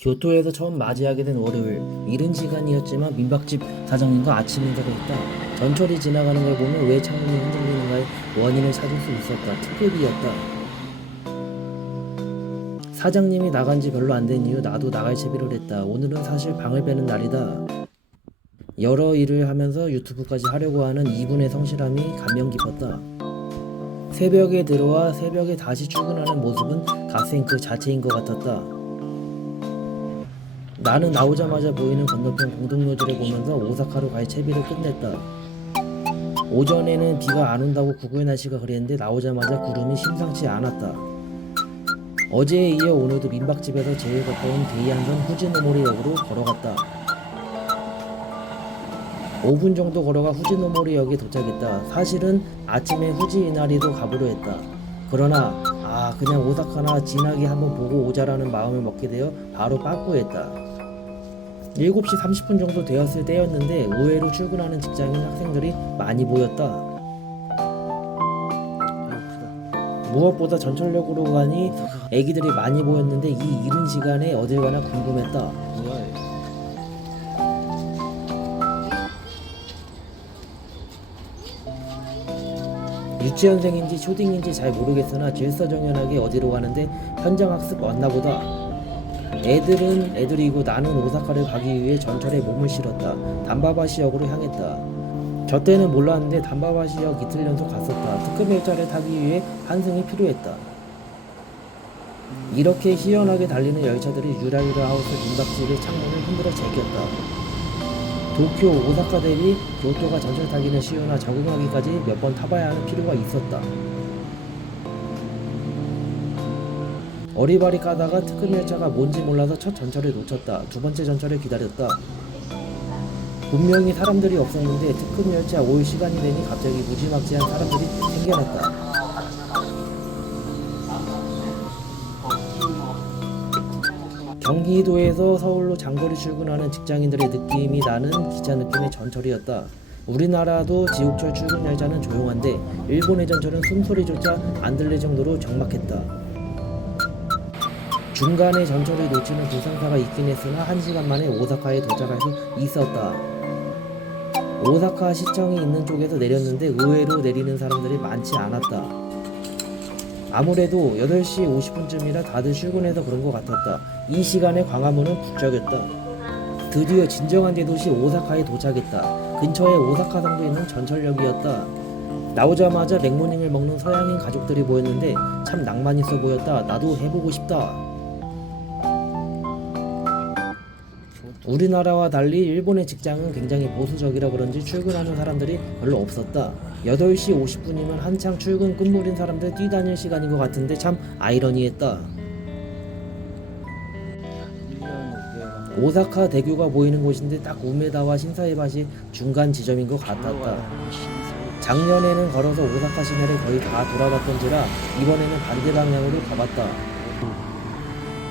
교토에서 처음 맞이하게 된 월요일, 이른 시간이었지만 민박집 사장님과 아침 인사를 했다. 전철이 지나가는 걸 보면 왜 창문이 흔들리는가의 원인을 찾을 수 있었다. 특급이었다. 사장님이 나간 지 별로 안 된 이후 나도 나갈 채비를 했다. 오늘은 사실 방을 빼는 날이다. 여러 일을 하면서 유튜브까지 하려고 하는 이분의 성실함이 감명 깊었다. 새벽에 들어와 새벽에 다시 출근하는 모습은 갓생 그 자체인 것 같았다. 나는 나오자마자 보이는 건너편 공동묘지를 보면서 오사카로 갈 채비를 끝냈다. 오전에는 비가 안 온다고 구구의 날씨가 그랬는데 나오자마자 구름이 심상치 않았다. 어제에 이어 오늘도 민박집에서 제일 가까운 데이안선 후지노모리역으로 걸어갔다. 5분 정도 걸어가 후지노모리역에 도착했다. 사실은 아침에 후지 이나리도 가보려 했다. 그러나 그냥 오사카나 진하게 한번 보고 오자라는 마음을 먹게 되어 바로 빠꾸했다. 7시 30분 정도 되었을 때였는데 의외로 출근하는 직장인 학생들이 많이 보였다. 무엇보다 전철역으로 가니 애기들이 많이 보였는데 이 이른 시간에 어딜 가나 궁금했다. 유치원생인지 초딩인지 잘 모르겠으나 질서정연하게 어디로 가는데 현장학습 왔나보다. 애들은 애들이고 나는 오사카를 가기 위해 전철에 몸을 실었다. 담바바시역으로 향했다. 저 때는 몰랐는데 담바바시역 이틀 연속 갔었다. 특급 열차를 타기 위해 환승이 필요했다. 이렇게 시원하게 달리는 열차들이 유라유라 하우스 민박집의 창문을 흔들어 제꼈다. 도쿄, 오사카 대비 교토가 전철 타기는 쉬우나 적응하기까지 몇 번 타봐야 하는 필요가 있었다. 어리바리 까다가 특급 열차가 뭔지 몰라서 첫 전철을 놓쳤다. 두 번째 전철을 기다렸다. 분명히 사람들이 없었는데 특급 열차 올 시간이 되니 갑자기 무지막지한 사람들이 생겨났다. 경기도에서 서울로 장거리 출근하는 직장인들의 느낌이 나는 기차 느낌의 전철이었다. 우리나라도 지옥철 출근 열차는 조용한데 일본의 전철은 숨소리조차 안 들릴 정도로 적막했다. 중간에 전철을 놓치는 불상사가 있긴 했으나 1시간 만에 오사카에 도착할 수 있었다. 오사카 시청이 있는 쪽에서 내렸는데 의외로 내리는 사람들이 많지 않았다. 아무래도 8시 50분쯤이라 다들 출근해서 그런 것 같았다. 이 시간에 광화문은 북적였다. 드디어 진정한 대도시 오사카에 도착했다. 근처에 오사카 성도 있는 전철역이었다. 나오자마자 맥모닝을 먹는 서양인 가족들이 보였는데 참 낭만 있어 보였다. 나도 해보고 싶다. 우리나라와 달리 일본의 직장은 굉장히 보수적이라 그런지 출근하는 사람들이 별로 없었다. 8시 50분이면 한창 출근 끝물인 사람들 뛰다닐 시간인 것 같은데 참 아이러니했다. 오사카 대교가 보이는 곳인데 딱 우메다와 신사이바시 중간 지점인 것 같았다. 작년에는 걸어서 오사카 시내를 거의 다 돌아봤던지라 이번에는 반대 방향으로 가봤다.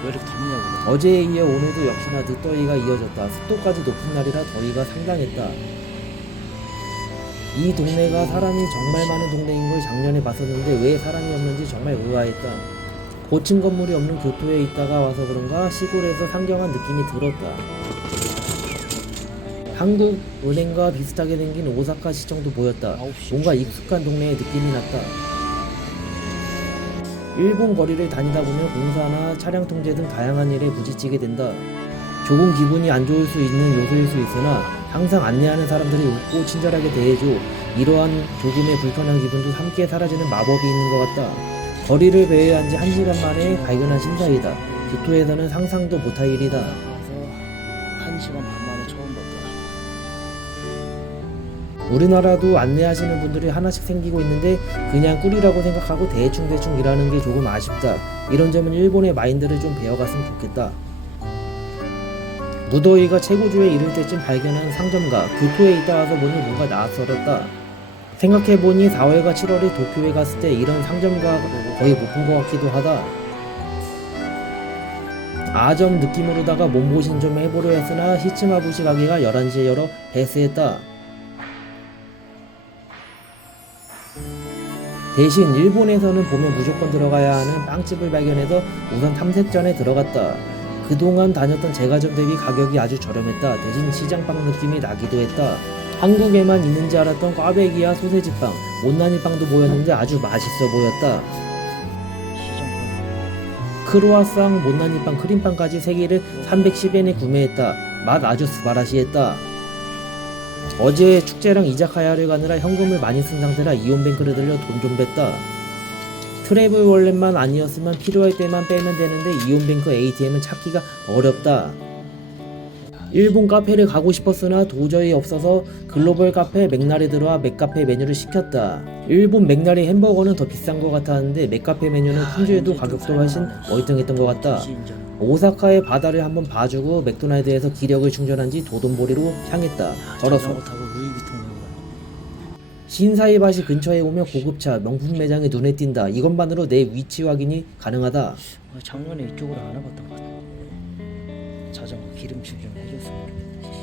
왜 이렇게 덥냐고. 어제에 이어 오늘도 역시나 늦더위가 이어졌다. 습도까지 높은 날이라 더위가 상당했다. 이 동네가 사람이 정말 많은 동네인 걸 작년에 봤었는데 왜 사람이 없는지 정말 의아했다. 고층 건물이 없는 교토에 있다가 와서 그런가 시골에서 상경한 느낌이 들었다. 한국은행과 비슷하게 생긴 오사카 시청도 보였다. 뭔가 익숙한 동네의 느낌이 났다. 일본 거리를 다니다 보면 공사나 차량 통제 등 다양한 일에 부딪히게 된다. 조금 기분이 안 좋을 수 있는 요소일 수 있으나 항상 안내하는 사람들이 웃고 친절하게 대해줘 이러한 조금의 불편한 기분도 함께 사라지는 마법이 있는 것 같다. 거리를 배회한 지 1시간 만에 발견한 신사이다. 교토에서는 상상도 못할 일이다. 1시간 반 만에 처음 봤다. 우리나라도 안내하시는 분들이 하나씩 생기고 있는데 그냥 꿀이라고 생각하고 대충대충 일하는 게 조금 아쉽다. 이런 점은 일본의 마인드를 좀 배워갔으면 좋겠다. 무더위가 최고조에 이를 때쯤 발견한 상점가 교토에 있다 와서 보니 뭔가 낯설었다. 생각해보니 4월과 7월에 도쿄에 갔을 때 이런 상점가 거의 못 본 것 같기도 하다. 아점 느낌으로다가 몸보신 좀 해보려 했으나 히츠마부시 가게가 11시에 열어 패스했다. 대신 일본에서는 보면 무조건 들어가야 하는 빵집을 발견해서 우선 탐색전에 들어갔다. 그동안 다녔던 제과점 대비 가격이 아주 저렴했다. 대신 시장빵 느낌이 나기도 했다. 한국에만 있는지 알았던 꽈배기와 소세지빵, 못난이빵도 보였는데 아주 맛있어 보였다. 크루아상, 못난이빵, 크림빵까지 3개를 310엔에 구매했다. 맛 아주 스바라시했다. 어제 축제랑 이자카야를 가느라 현금을 많이 쓴 상태라 이온뱅크를 들려 돈 좀 뺐다. 트래블 월렛만 아니었으면 필요할 때만 빼면 되는데 이온뱅크 ATM은 찾기가 어렵다. 일본 카페를 가고 싶었으나 도저히 없어서 글로벌 카페 맥날에 들어와 맥카페 메뉴를 시켰다. 일본 맥날의 햄버거는 더 비싼 것 같았는데 맥카페 메뉴는 품질도 가격도 훨씬 월등했던 것 같다. 오사카의 바다를 한번 봐주고 맥도날드에서 기력을 충전한 뒤 도돈보리로 향했다. 걸어서 신사이바시 근처에 오면 고급차, 명품 매장이 눈에 띈다. 이것만으로 내 위치 확인이 가능하다. 작년에 이쪽으로 안 와봤던 것 같아. 자전거 기름칠 좀 해줬으면 좋겠다.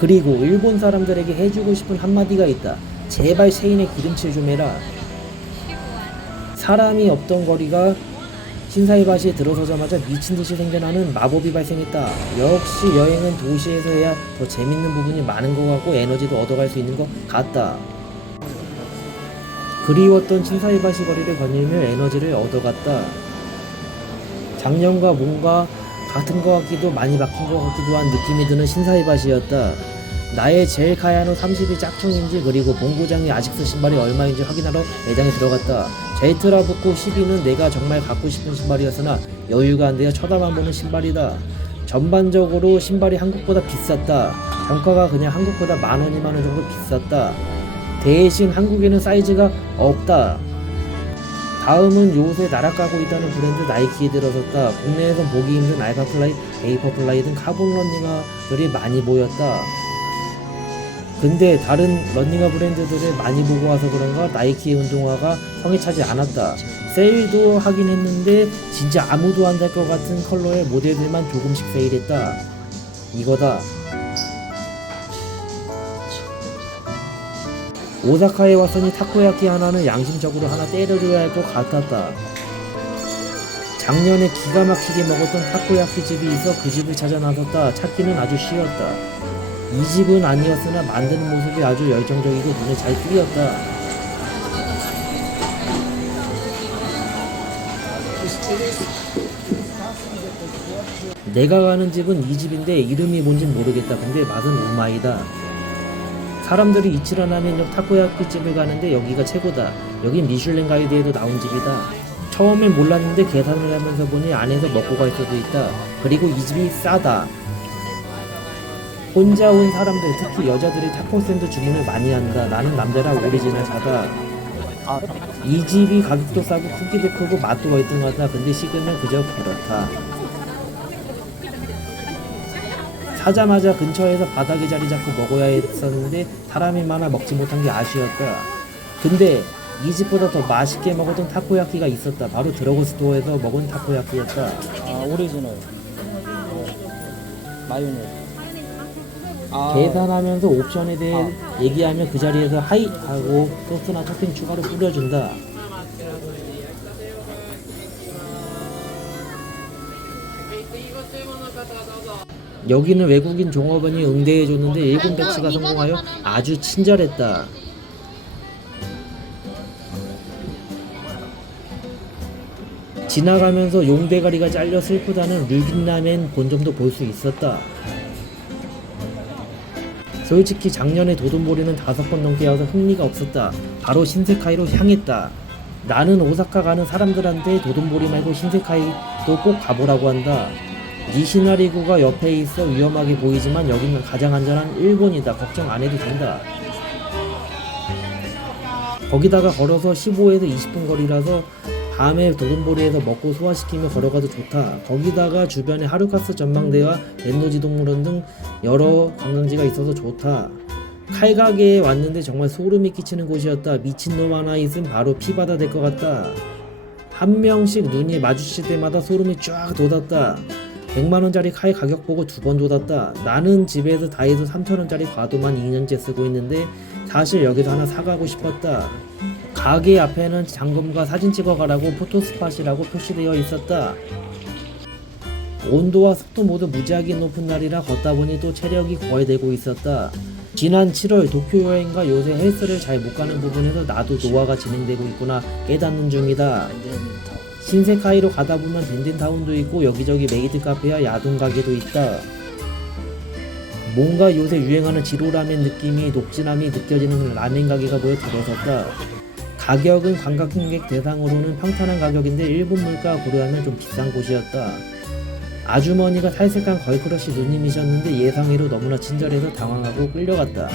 그리고 일본 사람들에게 해주고 싶은 한마디가 있다. 제발 체인에 기름칠 좀 해라. 사람이 없던 거리가 신사이바시에 들어서자마자 미친듯이 생겨나는 마법이 발생했다. 역시 여행은 도시에서 해야 더 재밌는 부분이 많은 것 같고 에너지도 얻어갈 수 있는 것 같다. 그리웠던 신사이바시 거리를 거닐며 에너지를 얻어갔다. 작년과 뭔가 같은 것 같기도 많이 바뀐 것 같기도 한 느낌이 드는 신사이바시였다. 나의 제일 카야노 30이 짝퉁인지 그리고 본고장이 아직도 신발이 얼마인지 확인하러 매장에 들어갔다. 제이트라부코 12는 내가 정말 갖고 싶은 신발이었으나 여유가 안 되어 쳐다만 보는 신발이다. 전반적으로 신발이 한국보다 비쌌다. 정가가 그냥 한국보다 10,000원, 20,000원 정도 비쌌다. 대신 한국에는 사이즈가 없다. 다음은 요새 날아가고 있다는 브랜드 나이키에 들어섰다. 국내에선 보기 힘든 알파플라이, 베이퍼플라이 등 카본 러닝화들이 많이 보였다. 근데 다른 러닝화 브랜드들을 많이 보고 와서 그런가 나이키의 운동화가 성에 차지 않았다. 세일도 하긴 했는데 진짜 아무도 안 살 것 같은 컬러의 모델들만 조금씩 세일했다. 이거다. 오사카에 왔으니 타코야키 하나는 양심적으로 하나 때려줘야 할 것 같았다. 작년에 기가 막히게 먹었던 타코야키 집이 있어 그 집을 찾아 나섰다. 찾기는 아주 쉬웠다. 이 집은 아니었으나 만드는 모습이 아주 열정적이고 눈에 잘 띄었다. 내가 가는 집은 이 집인데 이름이 뭔진 모르겠다. 근데 맛은 우마이다. 사람들이 이치라라면 옆 타코야키 집을 가는데 여기가 최고다. 여긴 미슐랭 가이드에도 나온 집이다. 처음엔 몰랐는데 계산을 하면서 보니 안에서 먹고 갈 수도 있다. 그리고 이 집이 싸다. 혼자 온 사람들, 특히 여자들이 타코샌드 주문을 많이 한다. 나는 남자라 오리지널 사다. 이 집이 가격도 싸고 크기도 크고 맛도 월등하다. 근데 식으면 그저 그렇다. 사자마자 근처에서 바닥에 자리 잡고 먹어야 했었는데 사람이 많아 먹지 못한 게 아쉬웠다. 근데 이 집보다 더 맛있게 먹었던 타코야키가 있었다. 바로 드러그스토어에서 먹은 타코야키였다. 오리지널 마요네즈. 계산하면서 옵션에 대해 얘기하면 그 자리에서 하이 하고 소스나 토핑 추가로 뿌려준다. 여기는 외국인 종업원이 응대해줬는데 일본 배치가 성공하여 아주 친절했다. 지나가면서 용대가리가 잘려 슬프다는 류빈라멘 본점도 볼 수 있었다. 솔직히 작년에 도돈보리는 5번 넘게 와서 흥미가 없었다. 바로 신세카이로 향했다. 나는 오사카 가는 사람들한테 도돈보리 말고 신세카이도 꼭 가보라고 한다. 니시나리구가 옆에 있어 위험하게 보이지만 여기는 가장 안전한 일본이다. 걱정 안 해도 된다. 거기다가 걸어서 15에서 20분 거리라서 밤에 도돈보리에서 먹고 소화시키며 걸어가도 좋다. 거기다가 주변에 하루카스 전망대와 렌노지 동물원 등 여러 관광지가 있어서 좋다. 칼가게에 왔는데 정말 소름이 끼치는 곳이었다. 미친놈 하나 있으면 바로 피바다 될 것 같다. 한 명씩 눈이 마주칠 때마다 소름이 쫙 돋았다. 100만원짜리 칼 가격 보고 2번 돋았다. 나는 집에서 다이소 3,000원짜리 과도만 2년째 쓰고 있는데 사실 여기서 하나 사가고 싶었다. 가게 앞에는 잠금과 사진 찍어가라고 포토스팟이라고 표시되어 있었다. 온도와 습도 모두 무지하게 높은 날이라 걷다 보니 또 체력이 거해되고 있었다. 지난 7월 도쿄 여행과 요새 헬스를 잘 못 가는 부분에서 나도 노화가 진행되고 있구나 깨닫는 중이다. 신세카이로 가다 보면 덴덴타운도 있고 여기저기 메이드 카페와 야동 가게도 있다. 뭔가 요새 유행하는 지로라멘 느낌이 녹진함이 느껴지는 라멘 가게가 보여 들어섰다. 가격은 관광객 대상으로는 평탄한 가격인데 일본 물가 고려하면 좀 비싼 곳이었다. 아주머니가 탈색한 걸크러쉬 누님이셨는데 예상외로 너무나 친절해서 당황하고 끌려갔다.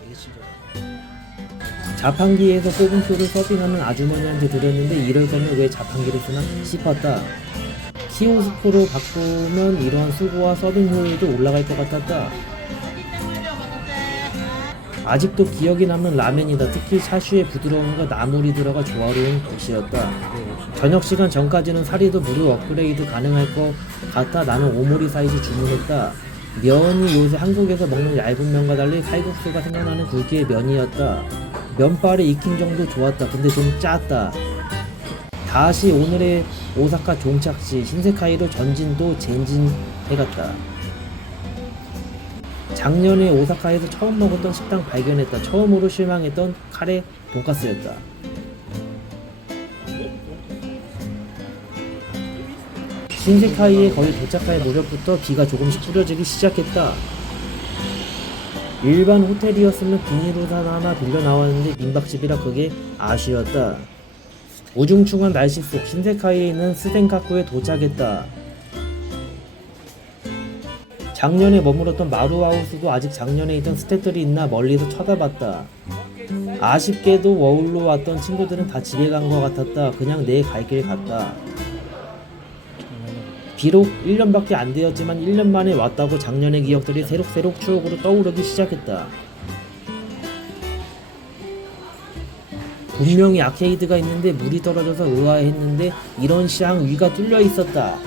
되게 친절하다. 자판기에서 뽑은 표를 서빙하는 아주머니한테 드렸는데 이럴 거면 왜 자판기를 쓰나 싶었다. 키오스크로 바꾸면 이러한 수고와 서빙 효율도 올라갈 것 같았다. 아직도 기억이 남는 라멘이다. 특히 차슈의 부드러움과 나물이 들어가 조화로운 곳이었다. 저녁 시간 전까지는 사리도 무료 업그레이드 가능할 것 같아 나는 오모리 사이즈 주문했다. 면이 요새 한국에서 먹는 얇은 면과 달리 칼국수가 생각나는 굵기의 면이었다. 면발이 익힌 정도 좋았다. 근데 좀 짰다. 다시 오늘의 오사카 종착지 신세카이로 전진도 젠진해갔다. 작년에 오사카에서 처음 먹었던 식당 발견했다. 처음으로 실망했던 카레 돈까스였다. 신세카이에 거의 도착할 무렵부터 비가 조금씩 뿌려지기 시작했다. 일반 호텔이었으면 비닐우산 하나 빌려 나왔는데 민박집이라 그게 아쉬웠다. 우중충한 날씨 속 신세카이에 있는 스텐카쿠에 도착했다. 작년에 머물었던 마루하우스도 아직 작년에 있던 스태프들이 있나 멀리서 쳐다봤다. 아쉽게도 워울로 왔던 친구들은 다 집에 간 것 같았다. 그냥 내 갈 길 갔다. 비록 1년밖에 안 되었지만 1년 만에 왔다고 작년의 기억들이 새록새록 추억으로 떠오르기 시작했다. 분명히 아케이드가 있는데 물이 떨어져서 의아해했는데 이런 시장 위가 뚫려 있었다.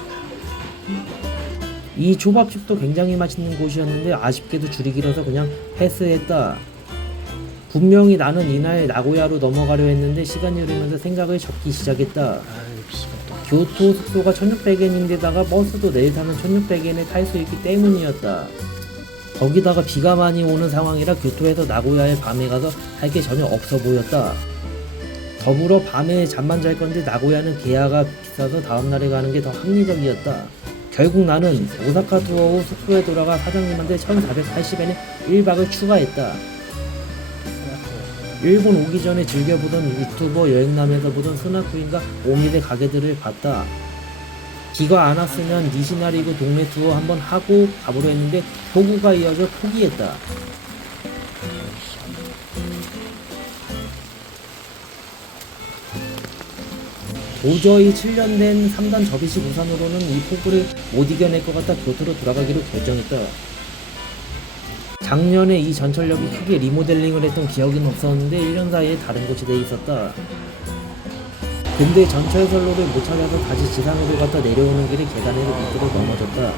이 초밥집도 굉장히 맛있는 곳이었는데 아쉽게도 줄이 길어서 그냥 패스했다. 분명히 나는 이날 나고야로 넘어가려 했는데 시간이 흐르면서 생각을 접기 시작했다. 교토 숙소가 1600엔인데다가 버스도 내일 타면 1600엔에 탈 수 있기 때문이었다. 거기다가 비가 많이 오는 상황이라 교토에서 나고야에 밤에 가서 할 게 전혀 없어 보였다. 더불어 밤에 잠만 잘 건데 나고야는 계야가 비싸서 다음날에 가는 게 더 합리적이었다. 결국 나는 오사카 투어 후 숙소에 돌아가 사장님한테 1480엔에 1박을 추가했다. 일본 오기 전에 즐겨보던 유튜버 여행남에서 보던 스나쿠인가 오미데 가게들을 봤다. 비가 안 왔으면 니시나리구 동네 투어 한번 하고 가보려 했는데 폭우가 이어져 포기했다. 도저히 7년 된 3단 접이식 우산으로는 이 폭우를 못 이겨낼 것 같아 교토로 돌아가기로 결정했다. 작년에 이 전철역이 크게 리모델링을 했던 기억은 없었는데 1년 사이에 다른 곳이 돼 있었다. 근데 전철선로를 못 찾아서 다시 지상으로 갔다 내려오는 길에 계단에서 밑으로 넘어졌다.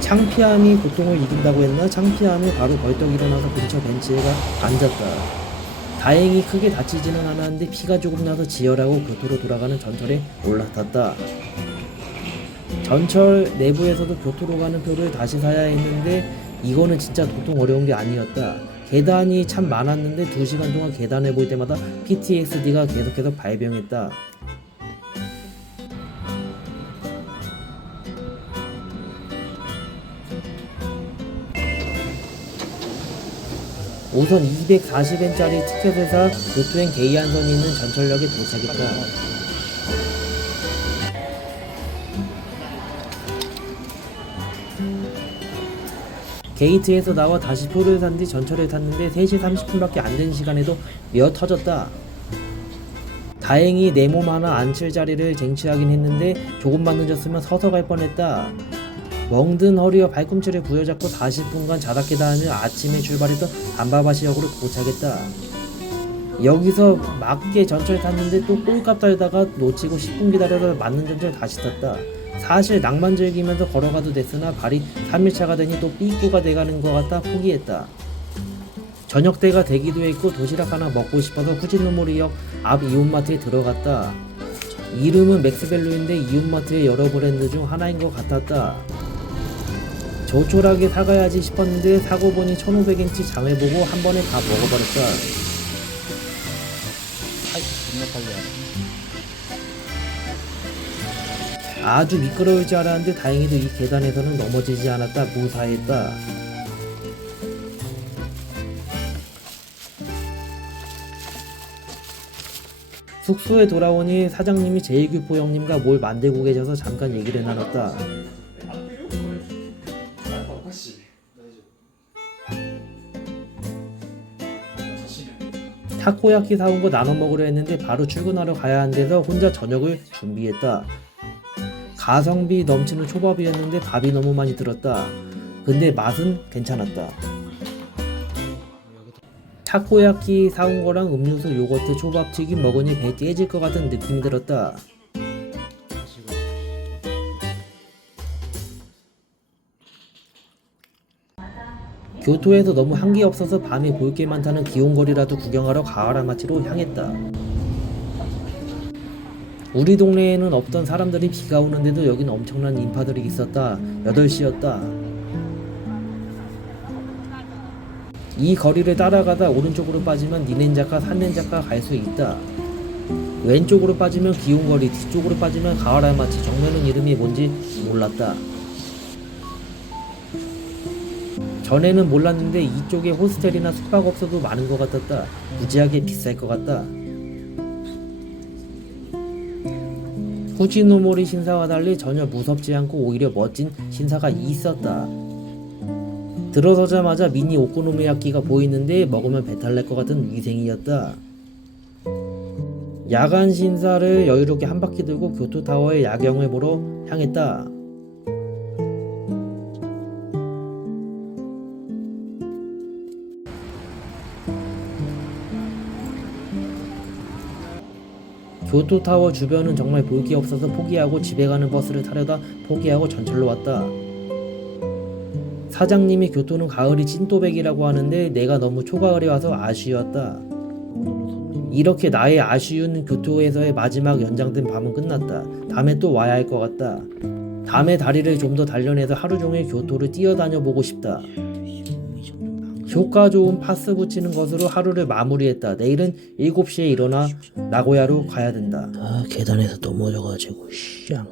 창피함이 고통을 이긴다고 했나? 창피함이 바로 벌떡 일어나서 근처 벤치에 앉았다. 다행히 크게 다치지는 않았는데 피가 조금 나서 지혈하고 교토로 돌아가는 전철에 올라탔다. 전철 내부에서도 교토로 가는 표를 다시 사야 했는데 이거는 진짜 도통 어려운 게 아니었다. 계단이 참 많았는데 2시간 동안 계단에 볼 때마다 PTSD가 계속해서 발병했다. 우선 240엔짜리 티켓을 사 교토행 게이안선이 있는 전철역에 도착했다. 게이트에서 나와 다시 표를 산 뒤 전철을 탔는데 3시 30분밖에 안 된 시간에도 미어 터졌다. 다행히 내 몸 하나 앉힐 자리를 쟁취하긴 했는데 조금만 늦었으면 서서 갈 뻔했다. 멍든 허리와 발꿈치를 부여잡고 40분간 자다 깨다 하며 아침에 출발했던 반바바시역으로 도착했다. 여기서 맞게 전철 탔는데 또 꼴값 달다가 놓치고 10분 기다려서 맞는 전철 다시 탔다. 사실 낭만 즐기면서 걸어가도 됐으나 발이 3일차가 되니 또 삐꾸가 돼가는 것 같다 포기했다. 저녁 때가 되기도 했고 도시락 하나 먹고 싶어서 후진노모리역 앞 이웃마트에 들어갔다. 이름은 맥스밸류인데 이웃마트의 여러 브랜드 중 하나인 것 같았다. 조촐하게 사가야지 싶었는데 사고 보니 1,500엔치 장을 보고 한 번에 다 먹어버렸다. 파이트 존나 빨리 하네. 아주 미끄러울 줄 알았는데 다행히도 이 계단에서는 넘어지지 않았다. 무사했다. 숙소에 돌아오니 사장님이 제1교포 형님과 뭘 만들고 계셔서 잠깐 얘기를 나눴다. 타코야키 사온 거 나눠 먹으려 했는데 바로 출근하러 가야 한대서 혼자 저녁을 준비했다. 가성비 넘치는 초밥이었는데 밥이 너무 많이 들었다. 근데 맛은 괜찮았다. 타코야키 사온 거랑 음료수, 요거트, 초밥, 튀김 먹으니 배 깨질 것 같은 느낌이 들었다. 교토에서 너무 한게 없어서 밤에 볼 게 많다는 귀용거리라도 구경하러 가하라마치로 향했다. 우리 동네에는 없던 사람들이 비가 오는데도 여긴 엄청난 인파들이 있었다. 8시였다. 이 거리를 따라가다 오른쪽으로 빠지면 니넨자카, 산넨자카 갈 수 있다. 왼쪽으로 빠지면 기온거리, 뒤쪽으로 빠지면 가하라마치. 정면은 이름이 뭔지 몰랐다. 전에는 몰랐는데 이쪽에 호스텔이나 숙박업소도 많은 것 같았다. 무지하게 비쌀 것 같다. 후지노모리 신사와 달리 전혀 무섭지 않고 오히려 멋진 신사가 있었다. 들어서자마자 미니 오코노미야끼가 보이는데 먹으면 배탈 날 것 같은 위생이었다. 야간 신사를 여유롭게 한 바퀴 돌고 교토타워의 야경을 보러 향했다. 교토타워 주변은 정말 볼 게 없어서 포기하고 집에 가는 버스를 타려다 포기하고 전철로 왔다. 사장님이 교토는 가을이 찐또백이라고 하는데 내가 너무 초가을에 와서 아쉬웠다. 이렇게 나의 아쉬운 교토에서의 마지막 연장된 밤은 끝났다. 다음에 또 와야 할 것 같다. 다음에 다리를 좀 더 단련해서 하루 종일 교토를 뛰어다녀 보고 싶다. 효과 좋은 파스 붙이는 것으로 하루를 마무리했다. 내일은 7시에 일어나 나고야로 가야 된다. 아 계단에서 넘어져가지고 샹.